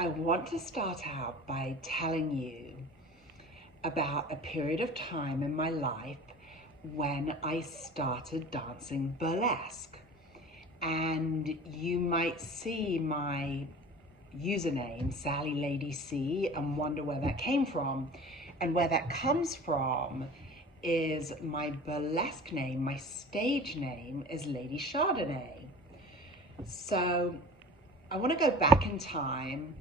I want to start out by telling you about a period of time in my life when I started dancing burlesque. And you might see my username, Sally Lady C, and wonder where that came from. And where that comes from is my burlesque name, my stage name is Lady Chardonnay. So I want to go back in time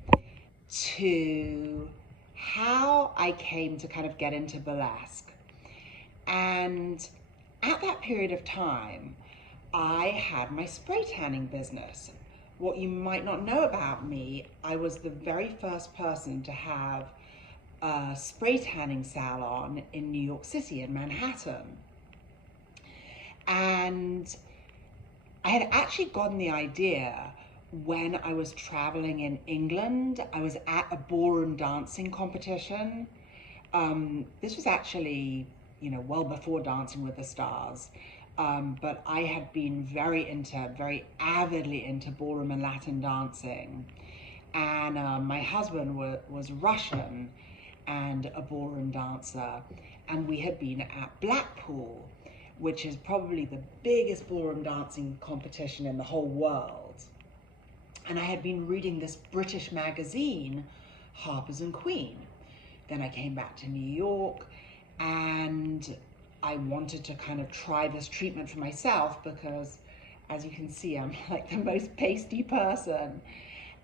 to how I came to kind of get into burlesque. And at that period of time, I had my spray tanning business. What you might not know about me, I was the very first person to have a spray tanning salon in New York City, in Manhattan. And I had actually gotten the idea when I was traveling in England. I was at a ballroom dancing competition. This was actually, well before Dancing with the Stars. But I had been very avidly into ballroom and Latin dancing. And my husband was Russian and a ballroom dancer. And we had been at Blackpool, which is probably the biggest ballroom dancing competition in the whole world. And I had been reading this British magazine, Harper's and Queen. Then I came back to New York and I wanted to kind of try this treatment for myself because, as you can see, I'm like the most pasty person.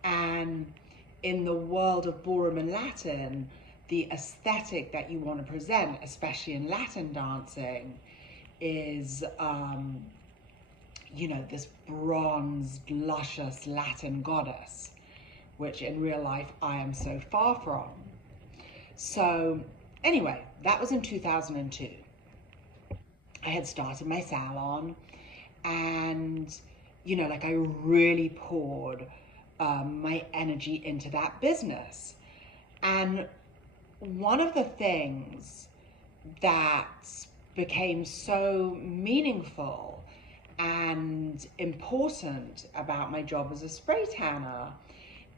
And in the world of ballroom and Latin, the aesthetic that you want to present, especially in Latin dancing, is this bronzed, luscious Latin goddess, which in real life I am so far from. So anyway, that was in 2002. I had started my salon and, I really poured my energy into that business. And one of the things that became so meaningful and important about my job as a spray tanner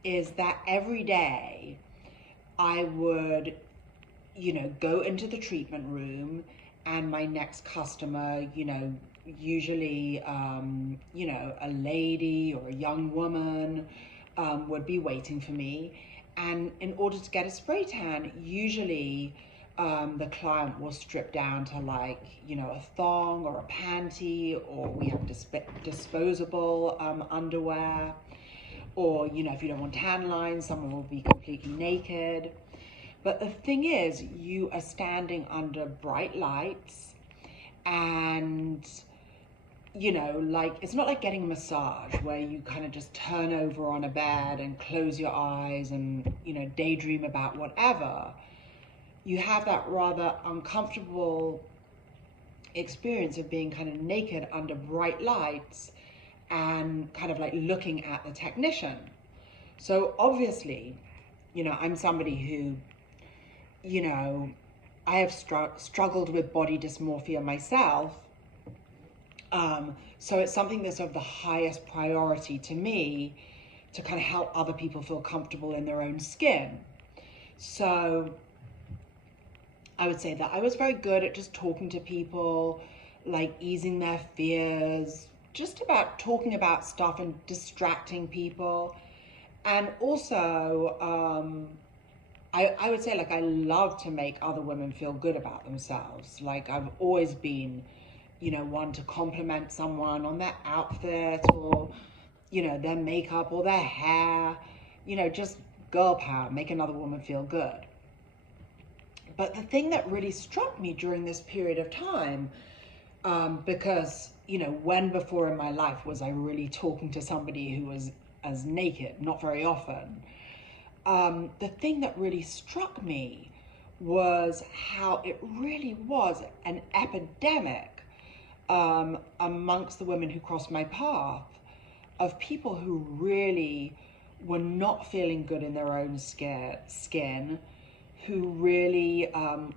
is that every day I would, go into the treatment room and my next customer, usually, a lady or a young woman would be waiting for me. And in order to get a spray tan, usually the client will strip down to a thong or a panty, or we have disposable underwear, or, if you don't want tan lines, someone will be completely naked. But the thing is, you are standing under bright lights and, it's not like getting a massage where you kind of just turn over on a bed and close your eyes and, daydream about whatever. You have that rather uncomfortable experience of being kind of naked under bright lights and kind of looking at the technician. So obviously, I'm somebody who, I have struggled with body dysmorphia myself. So it's something that's of the highest priority to me to kind of help other people feel comfortable in their own skin. So I would say that I was very good at just talking to people, easing their fears, just about talking about stuff and distracting people. And also, I would say I love to make other women feel good about themselves. I've always been, one to compliment someone on their outfit or, their makeup or their hair, just girl power, make another woman feel good. But the thing that really struck me during this period of time, because, when before in my life was I really talking to somebody who was as naked? Not very often. The thing that really struck me was how it really was an epidemic amongst the women who crossed my path of people who really were not feeling good in their own skin, who really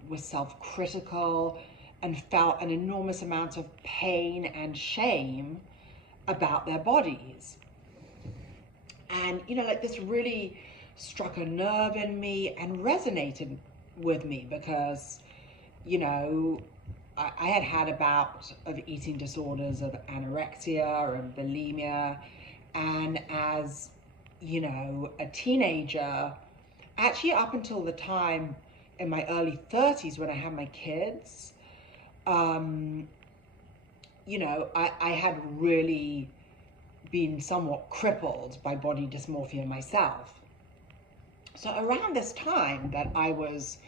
were self-critical and felt an enormous amount of pain and shame about their bodies. And, this really struck a nerve in me and resonated with me because, you know, I had had a bout of eating disorders of anorexia and bulimia. And as, you know, a teenager, actually up until the time in my early 30s when I had my kids, you know, I had really been somewhat crippled by body dysmorphia myself. So around this time that I was,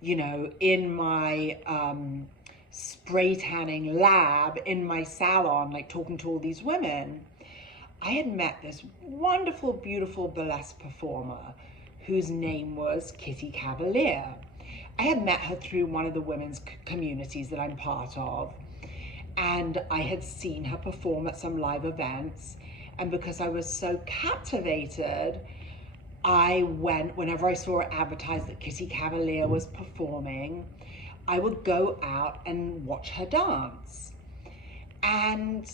you know, in my spray tanning lab, in my salon, like talking to all these women, I had met this wonderful, beautiful burlesque performer whose name was Kitty Cavalier. I had met her through one of the women's communities that I'm part of, and I had seen her perform at some live events, and because I was so captivated, I went, whenever I saw it advertised that Kitty Cavalier was performing, I would go out and watch her dance. And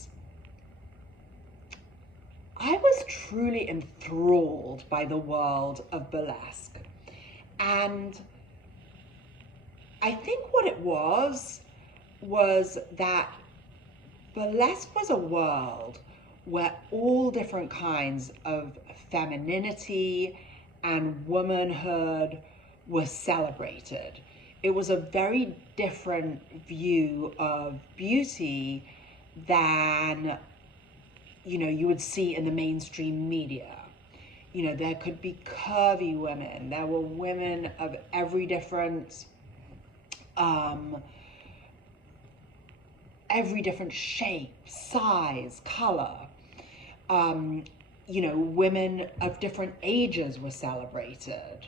I was truly enthralled by the world of burlesque. And I think what it was that burlesque was a world where all different kinds of femininity and womanhood were celebrated. It was a very different view of beauty than, you know, you would see in the mainstream media. You know, there could be curvy women. There were women of every different shape, size, color. You know, women of different ages were celebrated.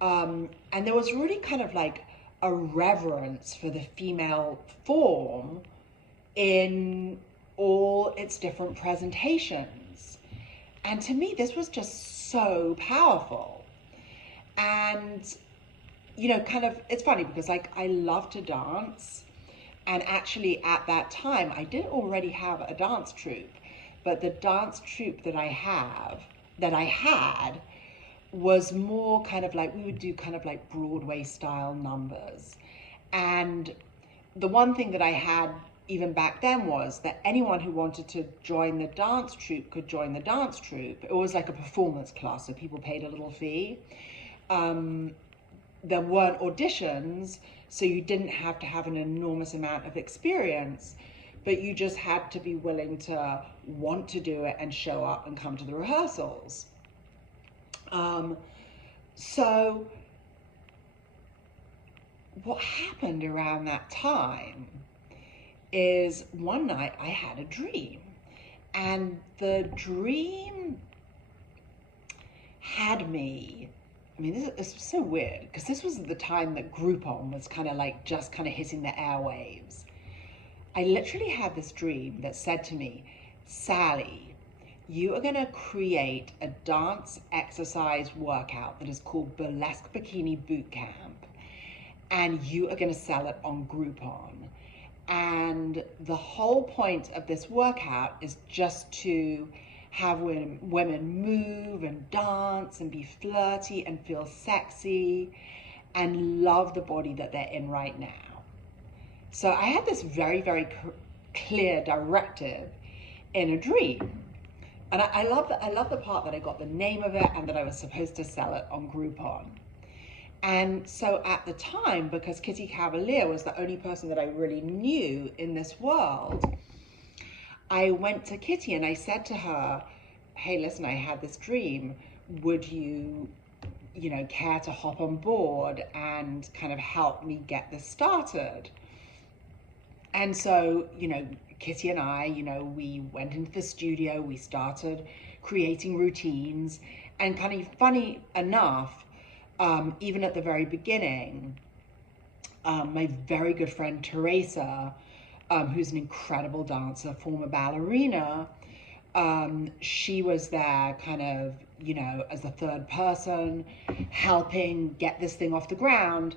And there was really kind of like a reverence for the female form in all its different presentations. And to me, this was just so powerful. And, you know, kind of, it's funny because like I love to dance. And actually at that time, I did already have a dance troupe, but the dance troupe that I had was more kind of like, we would do kind of like Broadway style numbers. And the one thing that I had even back then was that anyone who wanted to join the dance troupe could join the dance troupe. It was like a performance class, so people paid a little fee. There weren't auditions, so you didn't have to have an enormous amount of experience, but you just had to be willing to want to do it and show up and come to the rehearsals. So what happened around that time is one night I had a dream, and the dream had me, I mean, this was so weird because this was the time that Groupon was kind of like just kind of hitting the airwaves. I literally had this dream that said to me, Sally, you are going to create a dance exercise workout that is called Burlesque Bikini Boot Camp, and you are going to sell it on Groupon. And the whole point of this workout is just to have women move and dance and be flirty and feel sexy and love the body that they're in right now. So I had this very, very clear directive in a dream. And I love the part that I got the name of it and that I was supposed to sell it on Groupon. And so at the time, because Kitty Cavalier was the only person that I really knew in this world, I went to Kitty and I said to her, hey, listen, I had this dream. Would you, you know, care to hop on board and kind of help me get this started? And so, you know, Kitty and I, you know, we went into the studio, we started creating routines, and kind of funny enough, even at the very beginning, my very good friend Teresa, who's an incredible dancer, former ballerina, she was there kind of, you know, as the third person, helping get this thing off the ground.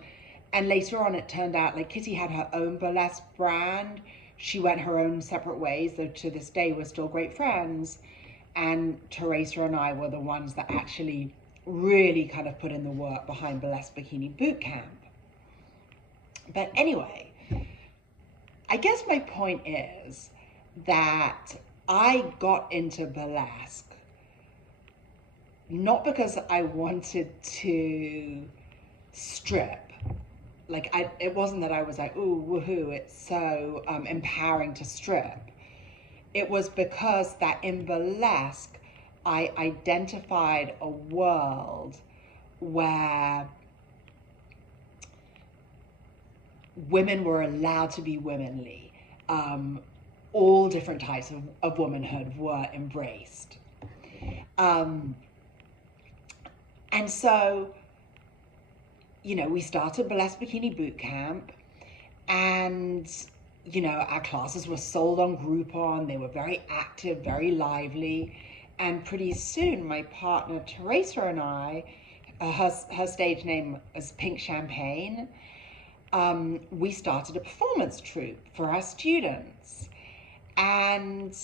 And later on, it turned out like Kitty had her own burlesque brand. She went her own separate ways, though to this day we're still great friends. And Teresa and I were the ones that actually really kind of put in the work behind Burlesque Bikini Boot Camp. But anyway, I guess my point is that I got into burlesque not because I wanted to strip. Like, it wasn't that I was like, ooh, woohoo, it's so empowering to strip. It was because that in burlesque, I identified a world where women were allowed to be womanly. All different types of womanhood were embraced. And so, you know, we started Burlesque Bikini Boot Camp, and, you know, our classes were sold on Groupon. They were very active, very lively. And pretty soon, my partner Teresa and I, her stage name is Pink Champagne, we started a performance troupe for our students. And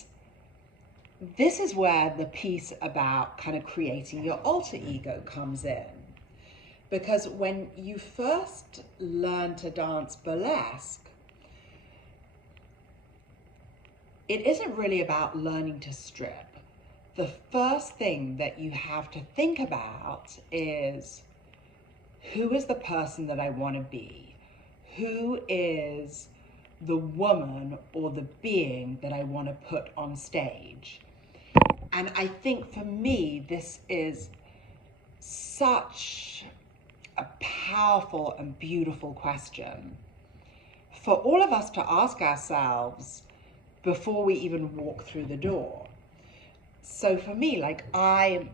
this is where the piece about kind of creating your alter ego comes in. Because when you first learn to dance burlesque, it isn't really about learning to strip. The first thing that you have to think about is, who is the person that I want to be? Who is the woman or the being that I want to put on stage? And I think for me, this is such a powerful and beautiful question for all of us to ask ourselves before we even walk through the door. So for me, like, I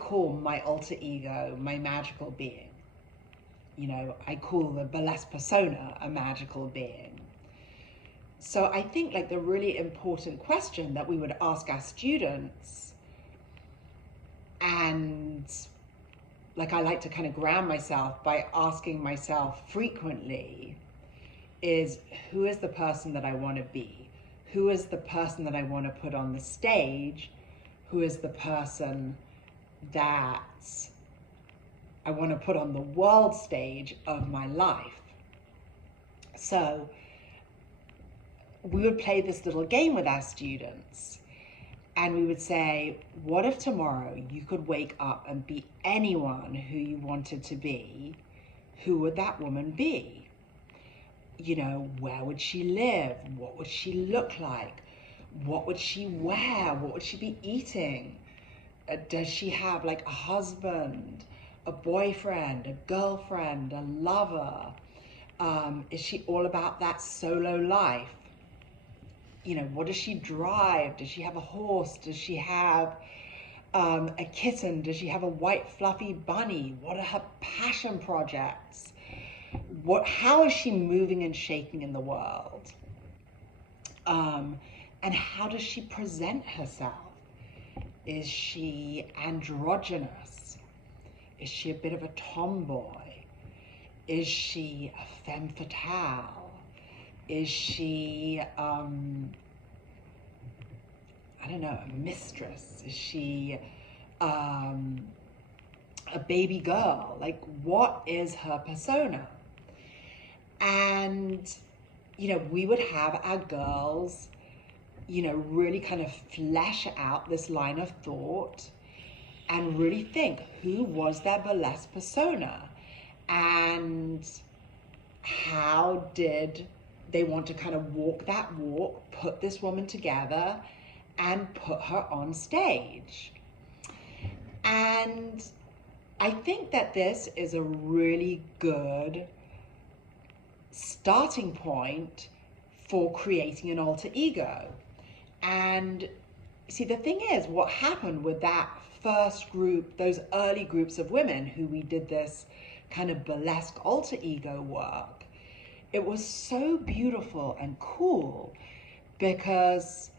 call my alter ego my magical being. You know, I call the burlesque persona a magical being. So I think, like, the really important question that we would ask our students, and like, I like to kind of ground myself by asking myself frequently, is, who is the person that I want to be? Who is the person that I want to put on the stage? Who is the person that I want to put on the world stage of my life? So we would play this little game with our students, and we would say, what if tomorrow you could wake up and be anyone who you wanted to be? Who would that woman be? You know, where would she live? What would she look like? What would she wear? What would she be eating? Does she have, like, a husband, a boyfriend, a girlfriend, a lover? Is she all about that solo life? You know, what does she drive? Does she have a horse? Does she have a kitten? Does she have a white fluffy bunny? What are her passion projects? How is she moving and shaking in the world? And how does she present herself? Is she androgynous? Is she a bit of a tomboy? Is she a femme fatale? Is she, I don't know, a mistress? Is she a baby girl? Like, what is her persona? And, you know, we would have our girls, you know, really kind of flesh out this line of thought and really think, who was their burlesque persona? And how did they want to kind of walk that walk, put this woman together, and put her on stage? And I think that this is a really good starting point for creating an alter ego. And see, the thing is, what happened with that first group, those early groups of women who we did this kind of burlesque alter ego work, it was so beautiful and cool because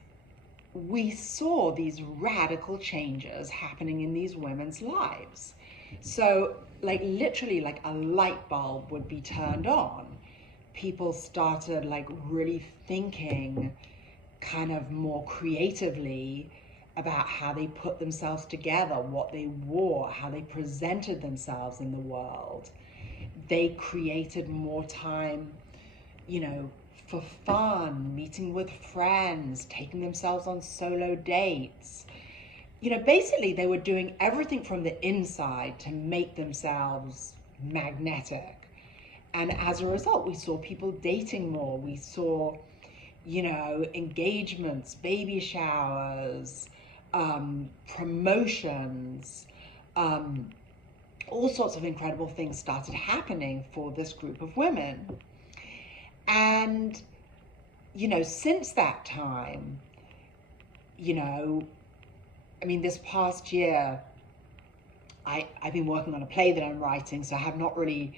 we saw these radical changes happening in these women's lives. So, like, literally, like, a light bulb would be turned on. People started, like, really thinking kind of more creatively about how they put themselves together, what they wore, how they presented themselves in the world. They created more time, you know, for fun, meeting with friends, taking themselves on solo dates. You know, basically they were doing everything from the inside to make themselves magnetic. And as a result, we saw people dating more. We saw, you know, engagements, baby showers, promotions, all sorts of incredible things started happening for this group of women. And, you know, since that time, you know, I mean, this past year, I've been working on a play that I'm writing, so I have not really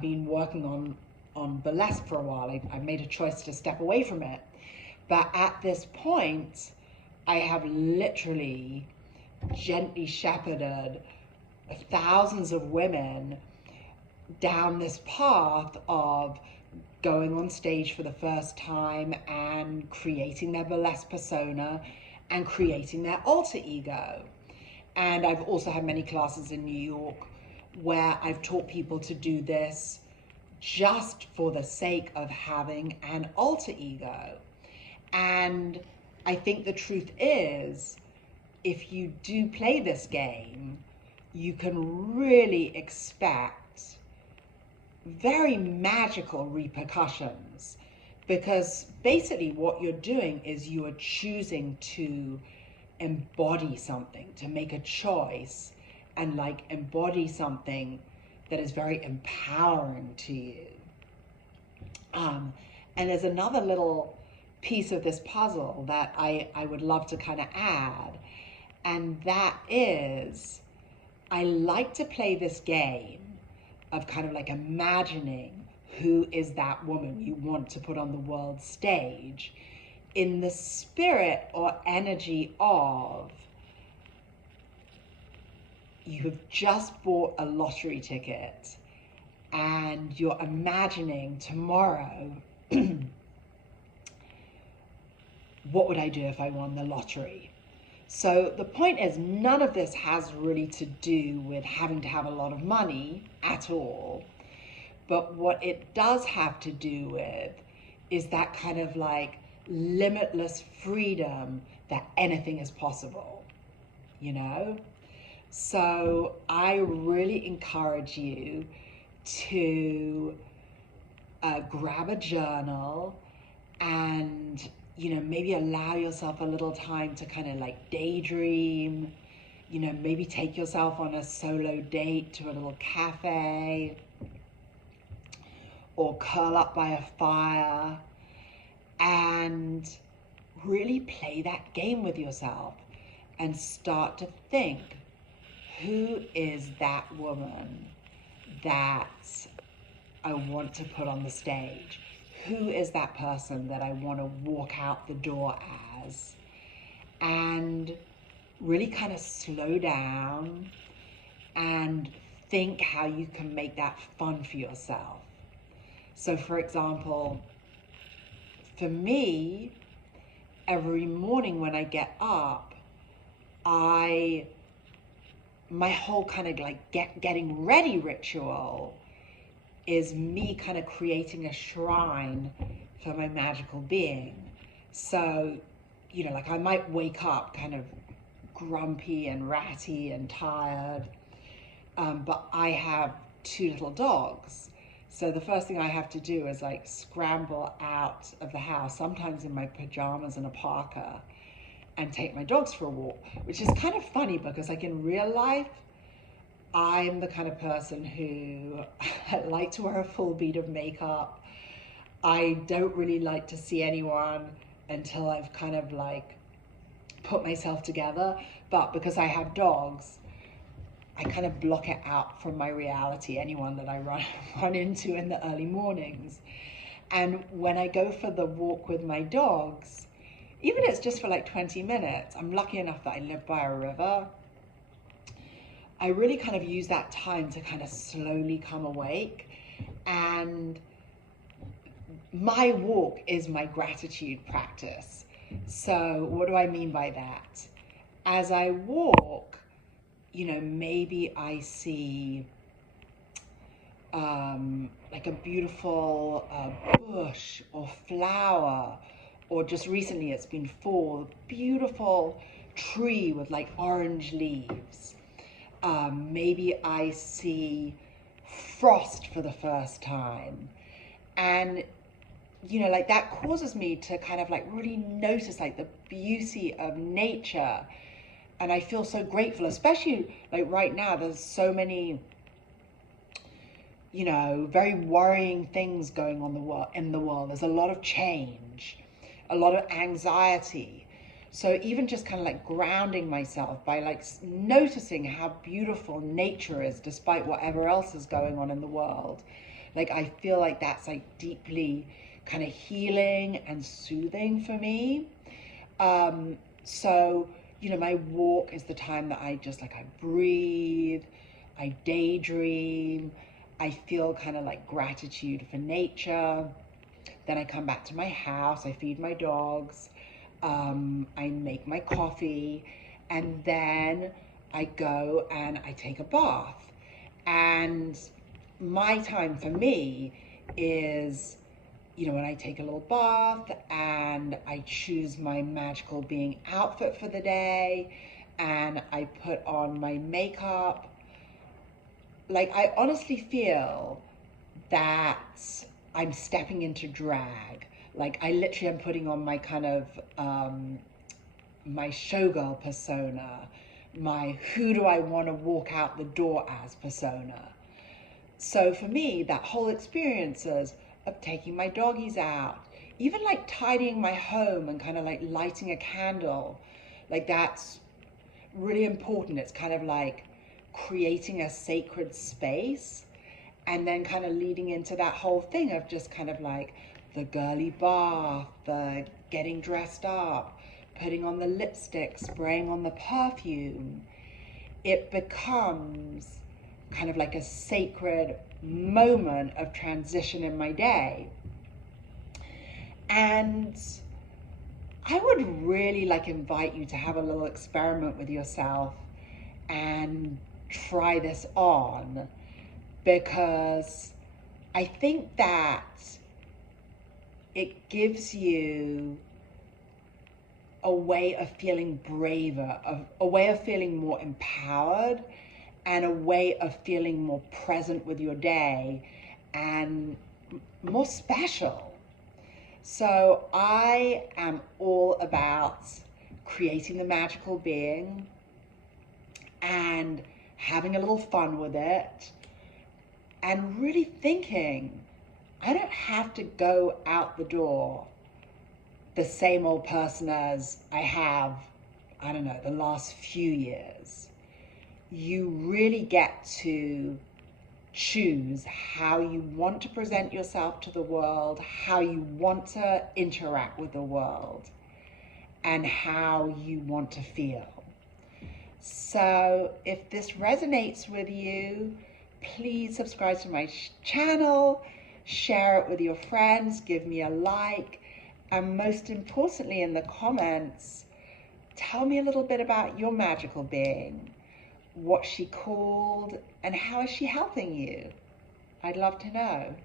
been working on burlesque for a while. I made a choice to step away from it. But at this point, I have literally gently shepherded thousands of women down this path of going on stage for the first time and creating their burlesque persona and creating their alter ego. And I've also had many classes in New York where I've taught people to do this just for the sake of having an alter ego. And I think the truth is, if you do play this game, you can really expect very magical repercussions, because basically what you're doing is you are choosing to embody something, to make a choice and like embody something that is very empowering to you. And there's another little piece of this puzzle that I would love to kind of add, and that is, I like to play this game of kind of like imagining who is that woman you want to put on the world stage in the spirit or energy of, you have just bought a lottery ticket and you're imagining tomorrow, what would I do if I won the lottery? So the point is, none of this has really to do with having to have a lot of money at all. But what it does have to do with is that kind of like limitless freedom that anything is possible, you know? So I really encourage you to grab a journal and, you know, maybe allow yourself a little time to kind of like daydream, you know, maybe take yourself on a solo date to a little cafe or curl up by a fire and really play that game with yourself and start to think, who is that woman that I want to put on the stage? Who is that person that I want to walk out the door as? And really kind of slow down and think how you can make that fun for yourself. So for example, for me, every morning when I get up, my whole kind of like getting ready ritual is me kind of creating a shrine for my magical being. So, you know, like I might wake up kind of grumpy and ratty and tired, but I have 2 little dogs. So the first thing I have to do is like scramble out of the house, sometimes in my pajamas and a parka, and take my dogs for a walk, which is kind of funny because like in real life, I'm the kind of person who I like to wear a full bead of makeup. I don't really like to see anyone until I've kind of like put myself together. But because I have dogs, I kind of block it out from my reality, anyone that I run into in the early mornings. And when I go for the walk with my dogs, even if it's just for like 20 minutes, I'm lucky enough that I live by a river. I really kind of use that time to kind of slowly come awake. And my walk is my gratitude practice. So what do I mean by that? as I walk, you know, maybe I see like a beautiful bush or flower, or just recently it's been fall, beautiful tree with like orange leaves. Maybe I see frost for the first time. And, you know, like that causes me to kind of like really notice like the beauty of nature. And I feel so grateful, especially like right now, there's so many, you know, very worrying things going on in the world. There's a lot of change, a lot of anxiety. So even just kind of like grounding myself by like noticing how beautiful nature is despite whatever else is going on in the world. Like I feel like that's like deeply kind of healing and soothing for me. So, you know, my walk is the time that I just like, I breathe, I daydream, I feel kind of like gratitude for nature. Then I come back to my house, I feed my dogs, I make my coffee, and then I go and I take a bath. And my time for me is, you know, when I take a little bath and I choose my magical being outfit for the day and I put on my makeup. Like, I honestly feel that I'm stepping into drag. Like, I literally am putting on my kind of, my showgirl persona, my who do I want to walk out the door as persona. So for me, that whole experiences of taking my doggies out, even like tidying my home and kind of like lighting a candle, like that's really important. It's kind of like creating a sacred space, and then kind of leading into that whole thing of just kind of like the girly bath, the getting dressed up, putting on the lipstick, spraying on the perfume. It becomes kind of like a sacred moment of transition in my day. And I would really like invite you to have a little experiment with yourself and try this on, because I think that it gives you a way of feeling braver, a way of feeling more empowered, and a way of feeling more present with your day and more special. So I am all about creating the magical being and having a little fun with it, and really thinking, I don't have to go out the door the same old person as I have, I don't know, the last few years. You really get to choose how you want to present yourself to the world, how you want to interact with the world, and how you want to feel. So if this resonates with you, please subscribe to my channel, share it with your friends, give me a like, and most importantly in the comments, tell me a little bit about your magical being, what's she called, and how is she helping you? I'd love to know.